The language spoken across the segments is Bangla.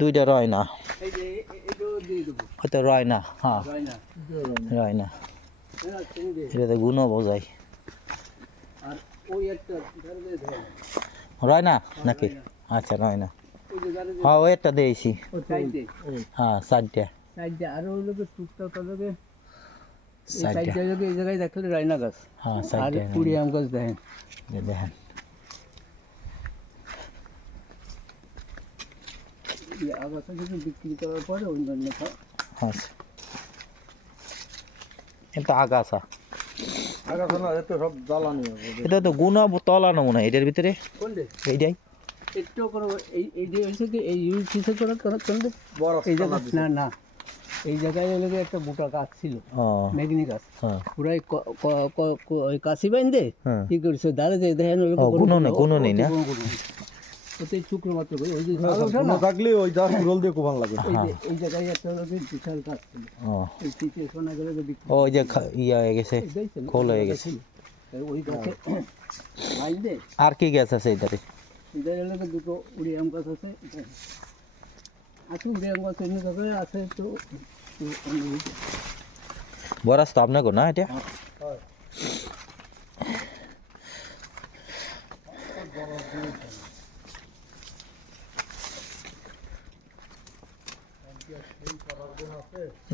দুইটা রয় না, হয়তো রয় না। হ্যাঁ রয় না, এটাতে গুণও বোঝায়। রয় না নাকি? আচ্ছা রয় না। হ্যাঁ ওই একটা দিয়েছি। হ্যাঁ 4টা। আর ওই লোকে টুকটাক লোকে এই সাইডটা লোকে এই জায়গায় দেখলে রায়না গাছ। হ্যাঁ আর 4টা কুড়ি আম গাছ দেখেন। দেখেন এই আগাছা যদি বিক্রি করার পরে অন্যান্য আচ্ছা, এটা আগাছা। আগাছা না, এত সব জ্বালানি। এটা তো গুণা তলানো মনে হয় এটার ভিতরে। কোনটা? এইটাই একটু কোনো এই যে হচ্ছে কি এই ইউজ কিসে করে কোনটা বড় এই জায়গা না না এই জায়গায় লোকে একটা মোটা গাছ ছিল, মেগনি গাছ। পুরাই ওই কাশি বাইন্দে কি করছে দাঁড়ে যে দেখেন গুণ নেই না, ওতেই শুক্র মাত্র করে ওই যে থাকলে ওই গাছ রোল দিয়ে কোবান লাগে। এই জায়গায় একটা লোকের বিশাল গাছ ছিল। এই শীতে সোনা গেলে ওই যে ইয়া হয়ে গেছে, খোল হয়ে গেছে। ওই গাছে বাইন্দে আর কি গাছ আছে এটাতে? এদের লোকে দুটো উড়ি আম গাছ আছে। আছে উড়ি আম গাছ এমনি ভাবে আছে তো বরাস তো আপনাকে না এটা?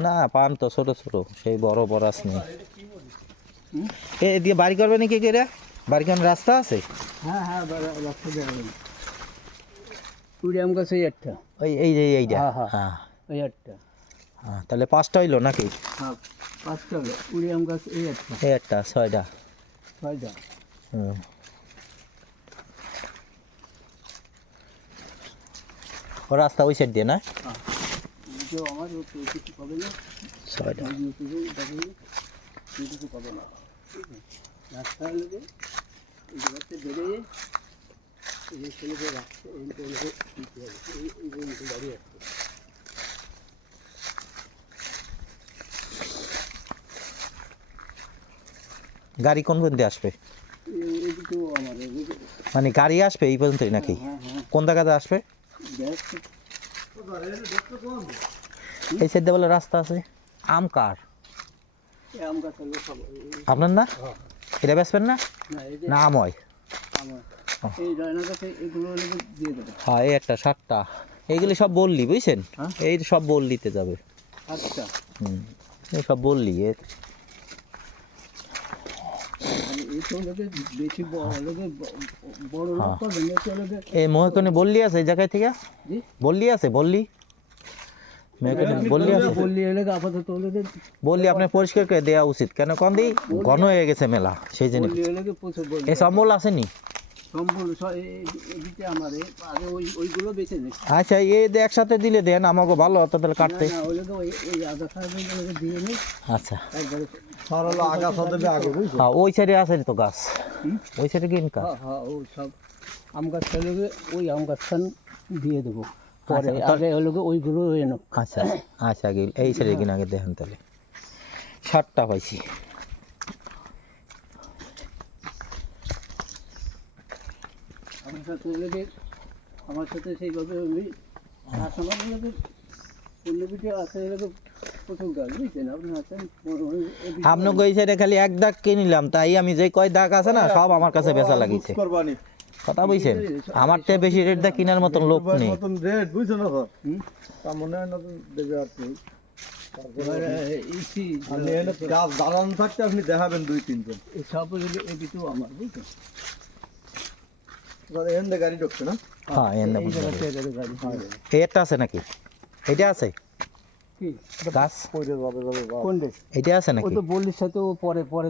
না পান তো ছোট ছোট, সেই বড় বরাস নেই। এদিকে বাড়ি করবে নাকি কে? বাড়ি কেন রাস্তা আছে? হ্যাঁ হ্যাঁ রাস্তা দেওয়া হবে। উড়ি আম গাছ এই একটা, এই যে এইটা। হ্যাঁ হ্যাঁ এই একটা। হ্যাঁ তাহলে 5টা হইলো নাকি? হ্যাঁ 5টা হলো উড়ি আম গাছ এই একটা। এই একটা 6টা। 6টা। হুম ও রাস্তা ওই সাইড দিয়ে না? আমার কিছু পাবে না। 6টা। কিছু পাবে না। রাস্তা লোকে এই জায়গাতে বেরিয়ে এই ছেলেকে রাখতে এই ছেলেকে দিতে হবে। এই দাঁড়িয়ে আছে। গাড়ি কোন পর্যন্ত আসবে? এইদিকেও আমার মানে গাড়ি আসবে এই পর্যন্তই নাকি? কোন জায়গাতে আসবে? এই সাইডে বলে রাস্তা আছে। আম কার? আম গাছ হলো সব আপনার না? এটা বেচবেন না? না আম হয়? এই রায়না গাছে এগুলো দিয়ে দেবে। হ্যাঁ এই একটা 7টা। এইগুলি সব বললি বুঝছেন, এই সব বললিতে যাবে। আচ্ছা এই সব বললি এই মহিকনে বললি আছে এই জায়গায় থেকে? বললি আছে? বললি বললি আছে? বললি আপনার পরিষ্কার করে দেওয়া উচিত, কেন কন দিই ঘন হয়ে গেছে মেলা সেই জন্য। এই সম্বল আসেনি? আচ্ছা এই একসাথে দিলে দেন আমাকে ভালো হতো তাহলে কাটতে। আচ্ছা হ্যাঁ ওই সাইডে আছে তো গাছ, ওই সাইডে কিন কাজ। সব আম গাছ ওই আম গাছখান দিয়ে দেবো পরে, আগে হলো ওইগুলো এনো। আচ্ছা আচ্ছা আগে এই সাইডে কিনা আগে দেখেন তাহলে। 7টা পাইছি। আমার সাথে সেইভাবে আপনাকে ওই সাইডে খালি এক দাগ কিনিলাম, তাই আমি যে কয় দাগ আছে না সব আমার কাছে বেচা লাগিয়েছে। কথা বুঝছেন, আমার থেকে বেশি রেট দা কেনার মতন লোক নেই। আপনি দেখাবেন 2-3 জন সব আমার বুঝছেন। গাড়ি ঢুকছে না? হ্যাঁ এটা আছে নাকি? এটা আছে গাছ? এটা আছে নাকি? ওই তো বললির সাথে পরে পরে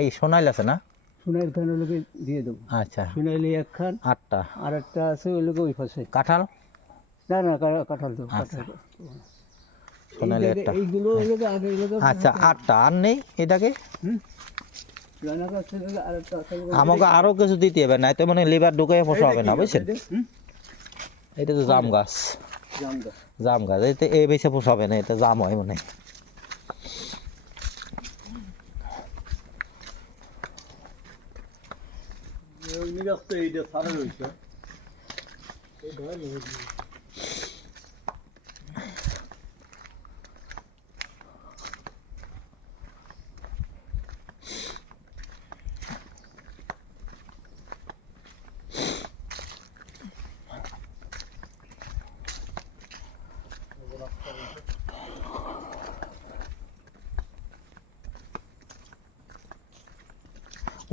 এই সোনাইল আছে না? সোনাইল খান লোকে দিয়ে দেবো। আচ্ছা সোনাইলে একখান, 8টা। আর একটা আছে ওই লোকে ওই পাশে। কাঁঠাল? না না কাঁঠাল তো সোনাইলে একটা। এইগুলো আগে আচ্ছা 8টা আর নেই এটাকে? আমাকে আরো কিছু দিতে হবে, নাই তো মানে লিভার ঢুকে ফসা হবে না বুঝছেন। এটা তো জাম গাছ, জাম গাছ এতে এই বেশি পোষাবে না, এটা জাম হয় মানে। এইটা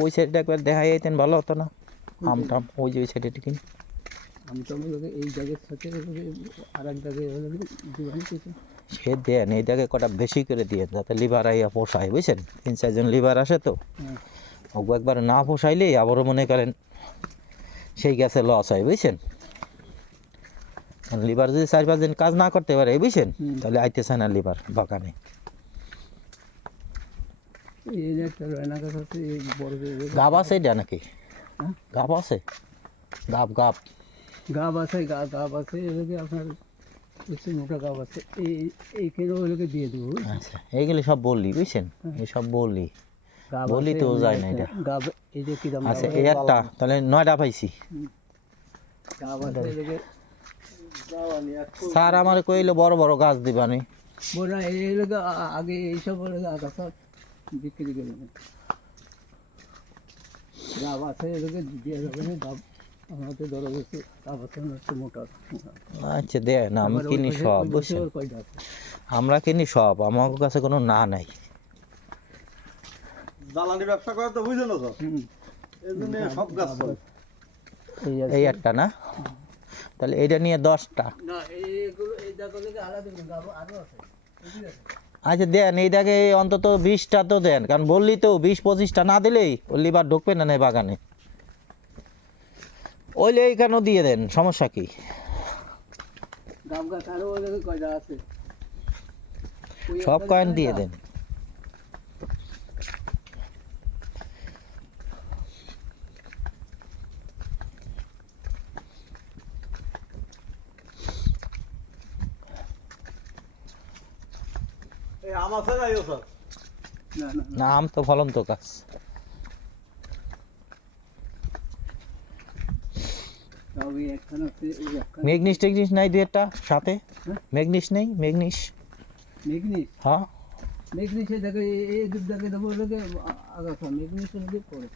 ওই সাইডটা একবার দেখাই যেতেন ভালো হতো না, আম টাম ওই যে ওই সাইডে কিনে। আমটা হলো এই জায়গার সাথে আর এক জায়গায় হলো জীবাণু কিছু সে দেন এই জায়গায় কটা বেশি করে দিয়ে যাতে লিভার আইয়া পোষায়, বুঝছেন 3-4 জন লিভার আসে তো, ওগো একবার না পোষাইলে আবারও মনে করেন সেই গাছে লস হয়, বুঝছেন। লিভার যদি 4-5 দিন কাজ না করতে পারে, বুঝছেন, তাহলে আইতেছে না লিভার বাগানে। এই যে একটা রায়না গাছ আছে এই বড় গাব আছে এটা নাকি? গাব আছে, গাব গাব গাব আছে, গাব আছে এগুলোকে আপনার বেশি মোটা গাব আছে, এইখানেও ওগুলোকে দিয়ে দেবো। আচ্ছা, এইগুলি সব বললি, বুঝছেন, এই সব বললি বলি তো যায় না এটা। গাব এই যে কি দাম আচ্ছা এই একটা তাহলে 9টা পাইছি। গাব আছে এগুলোকে স্যার আমার কইলো বড় বড় গাছ দিবানি। বলে এইগুলোকে আগে এইসব আগাছা বিক্রি করে নেবেন। গাব আছে এগুলোকে দিয়ে যাবে না, গাব আমাদের ধরো বেশি গাব আছে একটু মোটা। আচ্ছা দেন আমি কিনি সব, বুঝছেন, কয়টা আছে আমরা কিনি সব, আমার কাছে কোনো না নাই। জ্বালানি ব্যবসা করে তো বুঝলেন তো, এই জন্য সব গাছ চলে। এই একটা না, তাহলে এইটা নিয়ে 10টা। না এইগুলো এই জায়গাগুলোকে আলাদা করে গাব আরও আছে, ঠিক আছে। আচ্ছা দেন এইটাকে অন্তত 20টা তো দেন, কারণ বললি তো 20-25টা না দিলেই ও লিভার ঢুকবে না না বাগানে। ওইলে এইখানেও দিয়ে দেন, সমস্যা কি? গাব গাছ আরও ওইগুলো কয়টা আছে সব কয়েন দিয়ে দেন। এই আম আছে না স্যার? না না না আম তো ফলন্ত গাছ। তাও এই একখানা আছে, এই একখানা ম্যাগনিস টেগনিস নাই দু একটা সাথে? হ্যাঁ? ম্যাগনিস নেই? ম্যাগনিস? মেঘনিস হ্যাঁ মেঘনিসে দেখো এই দুধ দেখে দেবো ওটাকে আগাছা মেঘনিসের দিক পড়ে।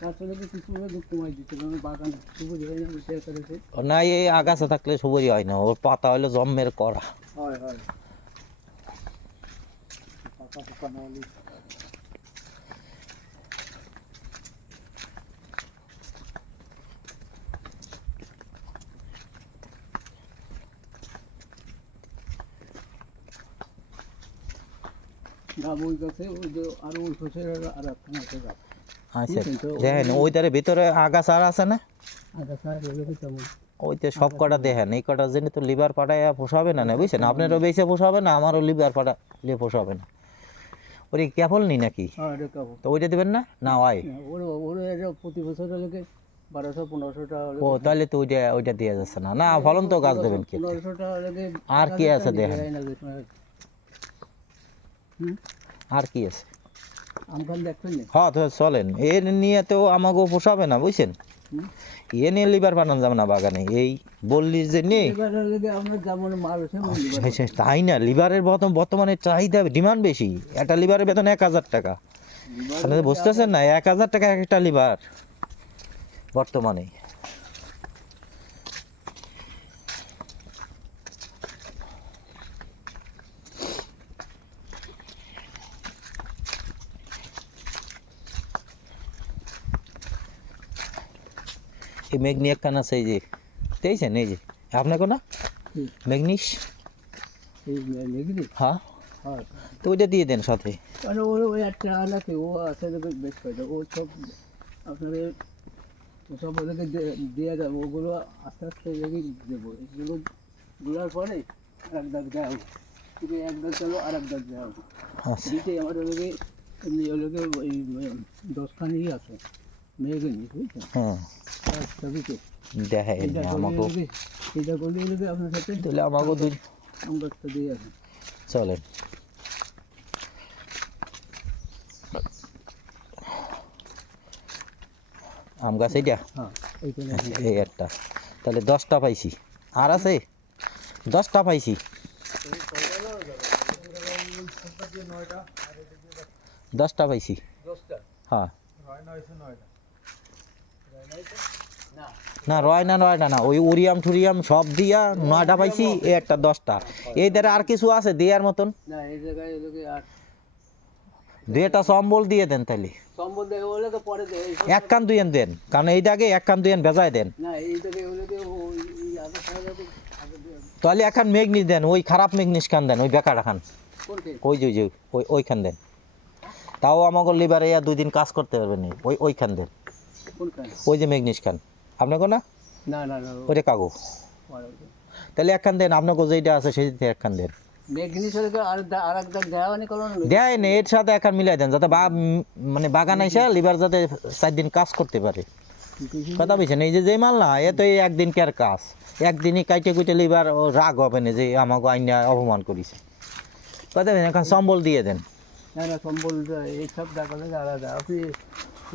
তারপরে কিছু দুধ কমাই দিচ্ছে কারণ বাগান সুবিধা হয় না বুঝতে পেরেছে। না এই আগাছা থাকলে সবুরই হয় না, ওর পাতা হলো জম্মের করা। হয় হয়, পাতা পোকা না হলে গাব ওই গাছে ওই যে আরো ওই পাশে আর একখানা আছে গাব আচ্ছা দেখেন ওইটার ভিতরে আগাছা আর আছে না, আগাছা এগুলোকে তেমন ওইতে সব কটা দেখেন, এই কটার জন্য তো লিভার পাঠায় পোষাবে না, না বুঝছেন, আপনারও বেশি পোষাবে না, আমারও লিভার পাঠালে পোষাবে না। ওরে ক্যাফল নি নাকি? হ্যাঁ এটা কাবো তো ওইটা দেবেন না, না ওই ওর ওর এটা প্রতি বছর লোকে 1200-1500 টাকা ও তাহলে তো ওইটা দেওয়া যাচ্ছে না। না ফলন তো গাছ দেবেন কি? 1500 টাকা লোকে আর কি আছে দেখেন, আর কি আছে? আমখান দেখবেন না হ্যাঁ তো চলেন, এর নিয়ে তো আমাকেও পোষাবে না, বুঝছেন, এ নিয়ে লিভার পাঠানো যাবে না বাগানে। এই বললি যে নেই এবার লোকে আপনার যেমন মাল আছে তাই না, লিভারের বর্তমানে চাহিদা ডিমান্ড বেশি। একটা লিভারের বেতন 1000 টাকা, আপনারা বুঝতেছেন না, 1000 টাকা একটা লিভার বর্তমানে। এই মেঘনি একখান আছে এই যে দেখছেন, এই যে আপনাকে না ম্যাগনিস, এই মেঘনি হ্যাঁ হ্যাঁ তো ওইটা দিয়ে দেন সাথে। মানে ওই একটা আলাদা ও আছে লোকে বেশ কয়টা ও সব আপনাদের ওসব ওদেরকে দেওয়া যাবে, ওগুলো আস্তে আস্তে লেগে দেবো, এগুলো গুলার পরে আর এক দাগ দেওয়া হবে, কিন্তু এক দাগ গেলো আর এক দাগ দেওয়া হবে। আচ্ছা দিতে আমার ওদেরকে এমনি ওদেরকে ওই 10খানি আছে মেঘনি বুঝছেন। হ্যাঁ ছবিতে দেখেন আমাকেও, এইটা করলে এগুলোকে আপনার সাথে তাহলে আমাকেও দুই আম গাছটা দিয়ে আছে। চলেন। আম গাছ এইটা, হ্যাঁ এইখানে আচ্ছা এই একটা, তাহলে 10টা পাইছি, আর আছে 10টা পাইছি, 10টা পাইছি, 10টা হ্যাঁ হয় না, হয়েছে 9টা। না রয় না ওই উরিয়াম টুরিয়াম সব দিয়া 9টা পাইছি এই একটা 10টা এই ধারে আর কিছু আছে দেওয়ার মতন না এই জায়গায় এলোকে আর 2টা সম্বল দিয়ে দেন তাহলে সম্বল দেখে ওলোকে পরে দে এক কান দুই দেন কারণ এই দাগে এক কান দুই বেজায় দেন না এই জায়গায় ওলোকে ওই আগে ছাড়া যাবে তাহলে এখন মেঘনিস দেন ওই খারাপ মেঘনিস খান দেন ওই বেকার খান কোনকে ওই যে ওইখান দেন তাও আমাকে লিভারে 2 দিন কাজ করতে পারবেন ওইখান দেন কোনখান ওই যে মেঘনিস খান আপনাকে না না না না ওইটা কাগো তাহলে একখান দেন আপনাকে যেটা আছে সেদিকে একখান দেন মেঘনি সরকার আর এক দাগ দেওয়া নি করো না দেয় না এর সাথে একখান মিলাই দেন যাতে মানে বাগান আইসা লিভার যাতে 4 দিন কাজ করতে পারে কথা বলছেন এই যে মাল না এ তো এই একদিন কার কাজ একদিনই কাইটে কুইটে লিভার রাগ হবে না যে আমাকে আইনা অপমান করেছে কথা বলছেন এখন সম্বল দিয়ে দেন না না সম্বল এই সব দাগালে আলাদা আপনি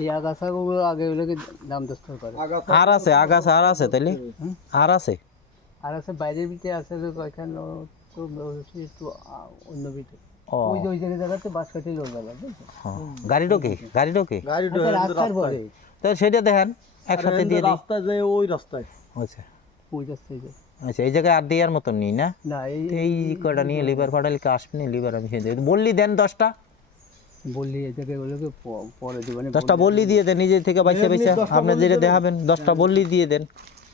এই আগাছাগুলো আগে ওগুলোকে দাম দস্ত করে আর আছে আগাছা আর আছে তাইলে আর আছে আর আছে বাইরের ভিতরে আছে তো ওইখানে তো একটু অন্য ভিতরে ও ওই যে ওই জায়গাতে বাস কাটি লোক গেল গাড়ি ঢোকে রাস্তার পরে তো সেটা দেখেন একসাথে দিয়ে দিই রাস্তায় যায় ওই রাস্তায় আচ্ছা ওই রাস্তায় যায় আচ্ছা এই জায়গায় আর দেওয়ার মতন নেই না না এই কটা নিয়ে লিভার ফাটালে কি আসবে না লিভার আমি খেয়ে দেবো বললি দেন 10টা বললি এই জায়গায় ওগুলোকে পরে দেবেন 10টা বললি দিয়ে দেন নিজে থেকে পয়সা আপনি যেটা দেখাবেন 10টা বললি দিয়ে দেন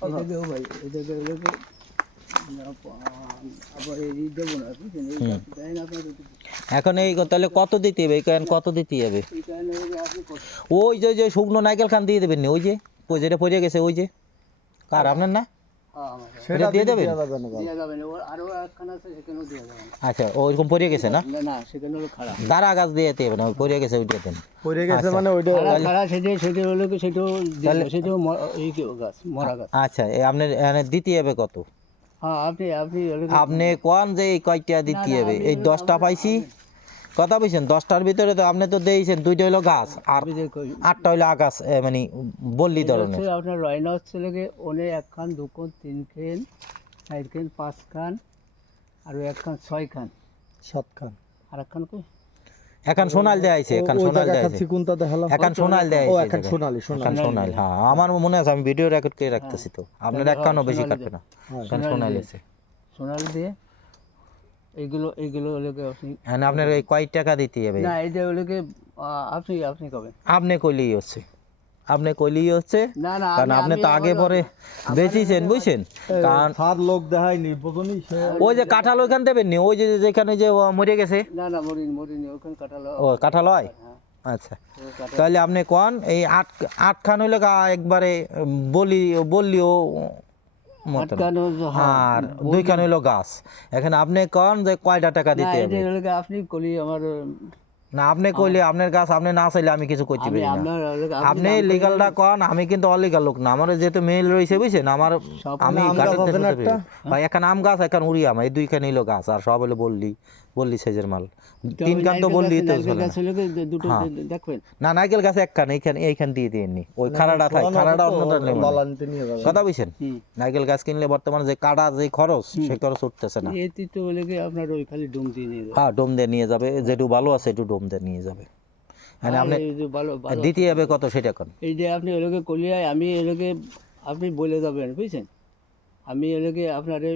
এই জায়গায় ভাই এই জায়গায় ওগুলোকে আবার এই দেবো না বুঝছেন এই দেন আপনার এখন এই তাহলে কত দিতে হবে এই কত দিতে হবে এই কারণে আপনি ওই যে শুকনো নাইকেল খান দিয়ে দেবেন না ওই যে যেটা পড়ে গেছে ওই যে কার আপনার না সেটা দিয়ে দেবেন দেওয়া যাবে না ওর আরও একখানা আছে সেখানেও দেওয়া যাবে না আচ্ছা ওইরকম পড়ে গেছে না না সেখানে হলো খারাপ দাঁড়া গাছ দিয়ে দিতে হবে না ওই পড়ে গেছে ওইটা দেন পড়ে গেছে মানে ওইটা খারাপ সেটা হলো কি সেটাও এই গাছ মরা গাছ আচ্ছা আপনার এখানে দিতে হবে কত হ্যাঁ আপনি আপনি কোন যে এই কয়টা দিতে হবে এই 10টা পাইছি কথা বলছেন 10টার ভিতরে তো আপনি তো দিয়েছেন 2টা হলো গাছ আর 8টা হলো আগাছ মানে বললি ধরনের আপনার রয়না হচ্ছে লেগে ওনে 1 খান 2 খান 3 খান 4 খান 5 খান আর 1 খান 6 খান 7 খান আর 1 খান কই এখন সোনাল দেয়াইছে এখন সোনাল দেয়াইছে কোনটা দেখালাম এখন সোনাল ও দেয়াইছে এখন সোনালি এখন সোনাল হ্যাঁ আমার মনে আছে আমি ভিডিও রেকর্ড করে রাখতেছি তো আপনার একখানও বেশি কাটবে না এখন সোনাল আছে সোনাল দিয়ে এইগুলো হলোকে আপনি এখন আপনার এই কয় টাকা দিতে হবে না এইটা হলোকে আপনি কবেন আপনি কইলেই হচ্ছে আপনি কইলেই হচ্ছে না না কারণ আপনি তো আগে পরে বেচিছেন বুঝছেন কারণ সার লোক দেখায়নি বুঝনি সে ওই যে কাঁঠাল ওইখান দেবেন নি ওই যে যেখানে যে মরে গেছে না না মরিনি ওখানে কাটালো ও কাঁঠাল হয় আচ্ছা তাহলে আপনি কোন এই 8 খান হইলে একবারে বললিও মতন আর 2 খান হইলো গাছ এখন আপনি কোন যে কয়টা টাকা দিতে হবে আপনি কলি আমার না আপনি কইলে আপনার গাছ আপনি না চাইলে আমি কিছু করতে পারি না আপনি লিগালটা কোন আমি কিন্তু অলিগাল লোক না আমার যেহেতু মেল রয়েছে বুঝছেন আমার আমি ভাই এখন আম গাছ এখন উড়ি আম এই 2 খান হইলো গাছ আর সব হলো বললি সাইজের মাল 3 খান তো বললি তো দুটো দেখবেন না নারকেল গাছ 1 খান এইখান দিয়ে দিয়েননি ওই খাড়াটা থাকে খাড়াটা অন্যটা নেই কথা বুঝছেন নারকেল গাছ কিনলে বর্তমানে যে কাটা যে খরচ সেই খরচ উঠতেছে না এতে তো বলে কি আপনার ওই খালি ডোম দিয়ে নিয়ে যাবে হ্যাঁ ডোম দিয়ে নিয়ে যাবে যেটু ভালো আছে একটু ডোম দিয়ে নিয়ে যাবে মানে আপনি ভালো দিতে হবে কত সেটা কোন এই যে আপনি ওলোকে কলিয়ায় আমি এলোকে আপনি বলে যাবেন বুঝছেন আমি এলোকে আপনারে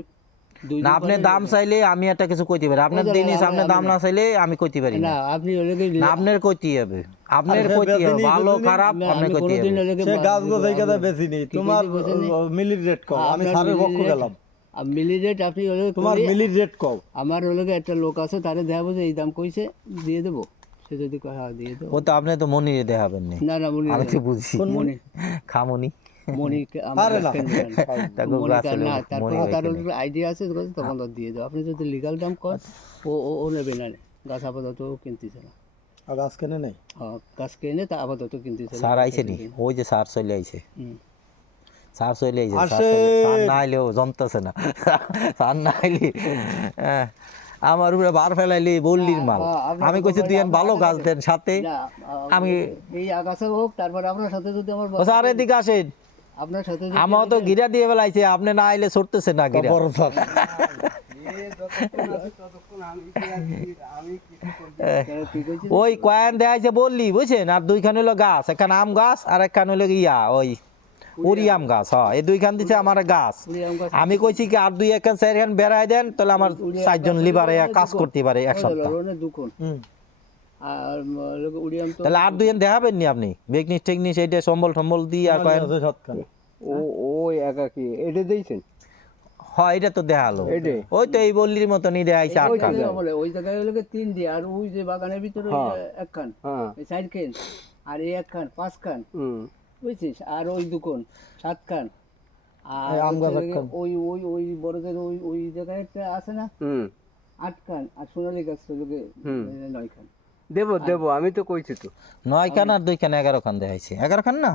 না আপনি দাম চাইলে আমি একটা কিছু কইতে পারি আপনার জিনিস আপনি দাম না চাইলে আমি কইতে পারি না আপনি ওলোকে না আপনার কইতে হবে আপনার কইতে হবে ভালো খারাপ আপনি কইতে হবে সে গাছ গোছাই কথা বেশি নেই তোমার মিলির রেট কম আমি সারের পক্ষ গেলাম মিলি রেট আপনি ওলোকে তোমার মিলির রেট কম আমার ওলোকে একটা লোক আছে তারে দেখাবো যে এই দাম কইছে দিয়ে দেবো সে যদি কয় হ্যাঁ দিয়ে দেবো ও তো আপনি তো মনিরে দেখাবেন না না না মনি আমি তো বুঝি মনি খামনি মনি আরে না তাকে গাছ না তারপর তার আইডিয়া আছে তখন তো দিয়ে দাও আপনি যদি লিগাল দাম কর ও নেবে না গাছ আপাতত কিনতেছে না আর গাছ কেনে নাই হ্যাঁ গাছ কিনে তা আপাতত কিনতেছে না স্যার আইছে নি ওই যে স্যার চলে আইছে স্যার চলে আইছে আসে। স্যার না আইলেও জমতেছে না স্যার না আইলে আমার উপরে বার ফেলাইলি বললির মাল আমি কইছি তুই ভালো গাছ দেন সাথে আমি এই আগাছা হোক তারপর আপনার সাথে যদি আমার স্যার এদিকে আসেন আপনার সাথে আমার তো গিরা দিয়ে বেলাইছে আপনি না আইলে ছুটতেছে না গিরা বড় স্যার ওই কয়েন দেখাইছে বললি বুঝছেন আর 2 খান হলো গাছ একখান আম গাছ আর একখান হলো ইয়া ওই উড়িয়াম গাছ, হ্যাঁ এই দুইখান দিছে আমার গাছ। উড়িয়াম গাছ আমি কইছি কি আর দুই একখান চারখান বেড়াই দেন, তাহলে আমার চারজন লিবারে কাজ করতে পারে এক সপ্তাহ। দুকোন হুম। আর উড়িয়াম তো তাহলে আর দুইজন দেখাবেন নি আপনি বেগনিস টেকনিস এইটা সম্বল টম্বল দিয়ে আর কয়েন? আছে সাতখান। ও একাকি এটা দিয়েছেন হ্যাঁ এটা তো দেখালো, এটাই? ওই তো এই বল্লির মতনই দেখাইছে ওই আটখান। জায়গায় বলে ওই জায়গায় হলো তিন দিয়ে, আর ওই যে বাগানের ভিতরে ওই যে একখান এই সাইড খান, আর এই একখান পাঁচখান, বুঝছিস, আর ওই দুকোন সাতখান, আর এই আম গাছ হচ্ছে একখান। ওই ওই ওই বড়দের ওই ওই জায়গায় একটা আছে না আটখান, আর সোনালী গাছ লোকে 9খান। দেবো আমি তো কইছি তো 9খান আর 2খান 11খান দেখাইছে। 11খান না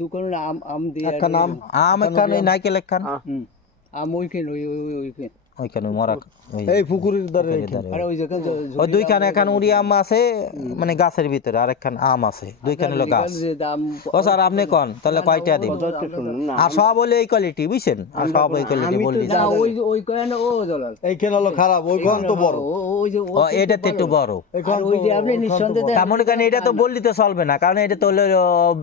দুকোন আম আম দিয়ে একখান আম, আম একখান, ওই নাইকেল একখান, আম ওইখান ওই ওই ওইখান ওইখানে মরা ওই এই পুকুরের ধারে পুকুরের এইখানে। ধারে। আর ওই জায়গায় ওই দুইখান এখন উড়িয়াম আছে মানে গাছের ভিতরে, আর একখান আম আছে, দুইখান হলো গাছ। দাম ও স্যার আপনি কোন তাহলে কয়টা দিন? আর সব হলো এই কোয়ালিটি বুঝছেন, আর সব এই কোয়ালিটি বললি। না ওই ওই কয় না ও জলাল এইখানে হলো খারাপ, ওইখান তো বড়। ওই যে ও এটাতে একটু বড়। এইখান ওই যে আপনি নিঃসন্দেহে তার মনে করেন এটা তো বললি তো চলবে না, কারণ এটা তো হলো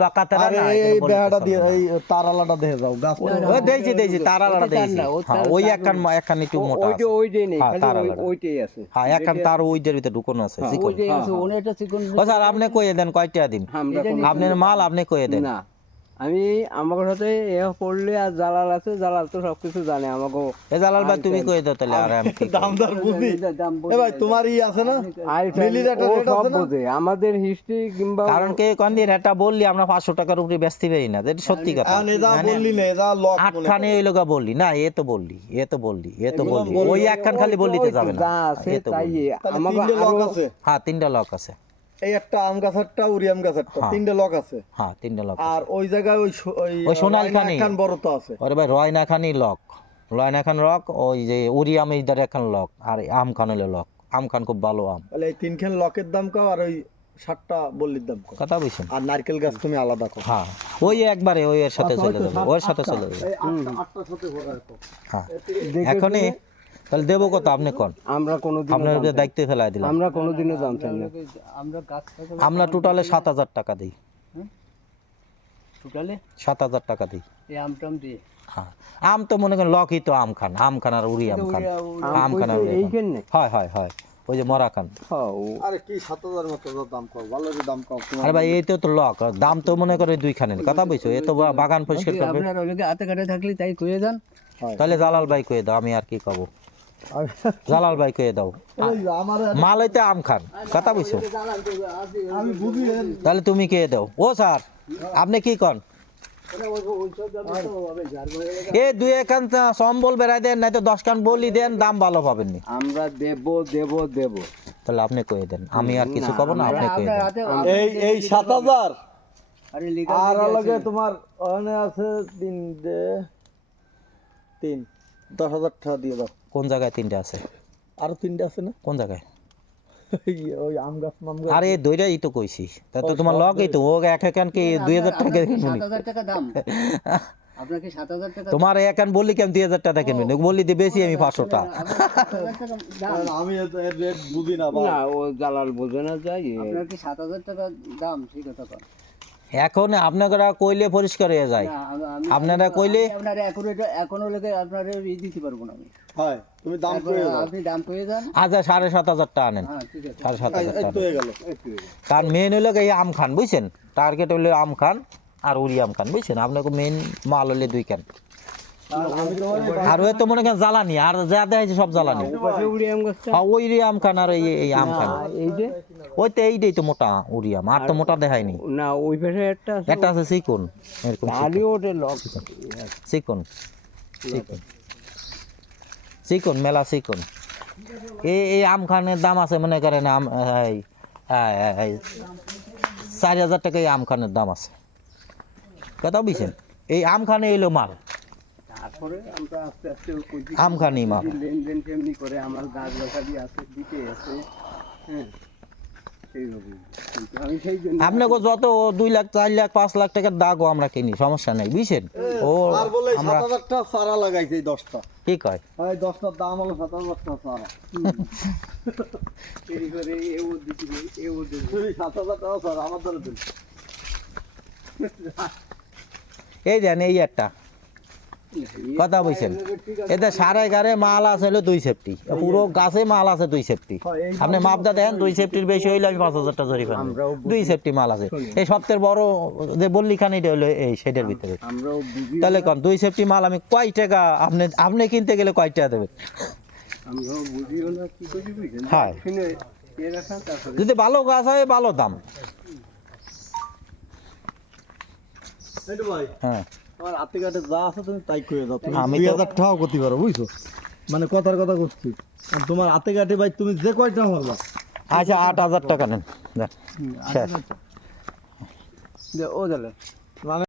বাকাতারা আরে না। এই বেহাটা দিয়ে এই তারালাটা দেখে যাও গাছ। ও দেখছি দেখছি তার আলাদা দেখছি। হ্যাঁ, ওই একখান একখান একটু মোটা আছে। ওইটাই নেই, হ্যাঁ, খালি তার আলাদা। ওইটাই আছে। হ্যাঁ একখান তার ওইটার ভিতরে ঢুকানো আছে চিকন। ওইটাই আছে, ওনেটা চিকন। ও স্যার আপনি কইয়ে দেন কয়টা দিন? আপনার মাল আপনি কইয়ে দেন। না আমি আমার সাথে এ পড়লে, আর জালাল আছে, জালাল তো সবকিছু জানে আমাকে। এ জালাল ভাই তুমি কইয়ে দাও তাহলে, আর আমি কি করি? দামদার বুঝি। দাম এ ভাই তোমার ই আছে না? মিলির একটা রেট আছে না? আমাদের হিস্ট্রি কিংবা কারণ কে কোন দিন এটা বললি আমরা 500 টাকার উপরে বেচতে পারি না, এটা সত্যি কথা। আর নেদা বললি না, এদা লক মনে আটখানে এই লোকা বললি না, এ তো বললি, এ তো বললি, এ তো বললি, ওই একখান খালি বললিতে যাবে না। এ তো বললি। তাহলে তিনটে লক আছে। হ্যাঁ 3টা লক আছে। এই একটা আম গাছেরটা, উড়িয়াম গাছেরটা, তিনটে লক আছে। হ্যাঁ 3টা লক। আর ওই জায়গায় ওই ওই সোনালখানি একখান বড় তো আছে। ওরে ভাই রয়না খানি লক, রয়না খান লক, ওই যে উরিয়াম এই দ্বারা একখান লক, আর আম খান হলো লক। আম খান খুব ভালো আম। তাহলে এই তিনখান লকের দাম কও, আর ওই 7টা বল্লির দাম কও। কথা বুঝছেন? আর নারকেল গাছ তুমি আলাদা কও। হ্যাঁ ওই একবারে ওই এর সাথে চলে যাবে, ওর সাথে চলে যাবে। এই 8টার সাথে ভরা কও। হ্যাঁ এখনই তাহলে দেবো কত আপনি কোন? আমরা কোনোদিন আপনার উপরে দায়িত্ব ফেলাই দিলাম। আমরা কোনোদিনও দাম চাই না। আমরা গাছ আমরা টোটালে 7000 টাকা দিই। টোটালে 7000 টাকা দিই। এই আমটাম দিয়ে হ্যাঁ আম তো মনে করেন লকই তো আম খান, আম খান আর উড়িয়াম খান, আম খান আর উড়িয়াম খান। হয় হয় হয় ওই যে মরা খান। আরে কি 7000 মতো দাম কও, ভালো যে দাম কও। আরে ভাই এই তো লক, দাম তো মনে করে দুইখানের কথা বুঝছো, এ তো বাগান পরিষ্কার করবে। আপনার ওই লোকে হাতে কাটে থাকলে তাই কয়ে যান। তাহলে জালাল ভাই কয়ে দাও, আমি আর কি কব। জালাল ভাই কয়ে দাও, এই আমার মাল হইতে আম খান, কথা বুঝছো। আমি বুঝি তাহলে তুমি কে দাও। ও স্যার আপনি কি কন? এ দুই এখান সম্বল বেড়াই দেন, নাই তো 10 খান বলি দেন, দাম ভালো পাবেন নি। আমরা দেব তাহলে আপনি কয়ে দেন, আমি আর কিছু কব না, আপনি কয়ে দেন। এই 7000 আরে আর লগে তোমার ওখানে আছে 3 10,000 টাকা দিয়ে দাও। কোন জায়গায় 3টা আছে? আরো 3টা আছে না? কোন জায়গায়? ওই আম গাছ মাম গাছ। আরে দুইটাই তো কইছি, তা তো তোমার লগই তো, ও এক একান কি 2000 টাকা কিনবি? 7000 টাকা দাম। আপনাকে 7000 টাকা তোমার একান বললি কেন 2000 টাকা কিনবি? বললি দিয়ে বেশি আমি 500 টাকা। 7000 টাকা দাম। কারণ আমি এর রেট বুঝি না ভাই। না ও জালাল বোঝে না যাই। আপনার কি 7000 টাকা দাম? ঠিক কথা কন। এখন আপনারা কইলে পরিষ্কার হয়ে যায়, না, আপনারা কইলে আপনারা এখনো লোকে আপনারা দিতে পারবো না আমি। হয় তুমি দাম কই আপনি দাম কয়ে যান। আচ্ছা 7500 টাকা আনেন। হ্যাঁ ঠিক আছে। 7500 এই টাকা। তো হয়ে গেল। কারণ মেন হলো এই আম খান বুঝছেন, টার্গেট হলো আম খান আর উড়িয়াম খান বুঝছেন। আপনাকে মেন মাল হলে 2 খান, আমি তোমার আর ওই তো মনে করেন জ্বালানি, আর যা দেখাইছে সব জ্বালানি। পাশে উড়িয়াম গাছটা হ্যাঁ ওই আম খান আর এই আম খান, এই যে ওই তো এইটাই তো মোটা উড়িয়াম, আর তো মোটা দেখায়নি। না ওই পাশে একটা আছে। একটা আছে চিকন, এরকম আলি ওটা লক। চিকন চিকন চিকন মেলা চিকন। এই আম খানের দাম আছে মনে করেন আম 4000 টাকা এই আম খানের দাম আছে, কথা বুঝছেন। এই আম খানে এলো মাল, তারপরে আমরা আস্তে আস্তে আম খানি মাল। লেনদেন কেমনি করে আমার গাছ লাগাবি আছে দিতে আছে। হ্যাঁ সেইভাবে কিন্তু আমি সেই জন্য আপনাকে যত 2 লাখ 4 লাখ 5 লাখ টাকার দাগও আমরা কিনি, সমস্যা নাই বুঝছেন। ও আর বলে আমরা 7000 টাকা চারা লাগাইছে এই 10টা। কি কয় এই 10টার দাম হলো 7000 টাকা চারা। তৈরি করে এও দিতে এও দিতে। তুমি 7000 টাকা চারা আমার ধরে দিন। এই দেন এই একটা কথা বলছেন এতে 11.5 মাল আছে হলো 2 সেফটি পুরো গাছে মাল আছে 2 সেফটি আপনি মাপদা দেন 2 সেফটির বেশি হইলে আমি 5,000 টাকা জরিমানা 2 সেফটি মাল আছে এই সবথেকে বড় যে বললি খান এটা হলো এই শেডের ভিতরে তাহলে কোন 2 সেফটি মাল আমি কয় টাকা আপনি কিনতে গেলে কয় টাকা দেবেন হ্যাঁ যদি ভালো গাছ হয় ভালো দাম এইটু ভাই হ্যাঁ আমার হাতে কাটে যা আছে তুমি তাই করে দাও তুমি আমি 2000 টাকাও করতে পারো বুঝছো মানে কথার কথা করছি আর তোমার হাতে কাটে ভাই তুমি যে কয়টা মারবা আচ্ছা 8,000 টাকা নেন দেন শেষ ও দিলে মানে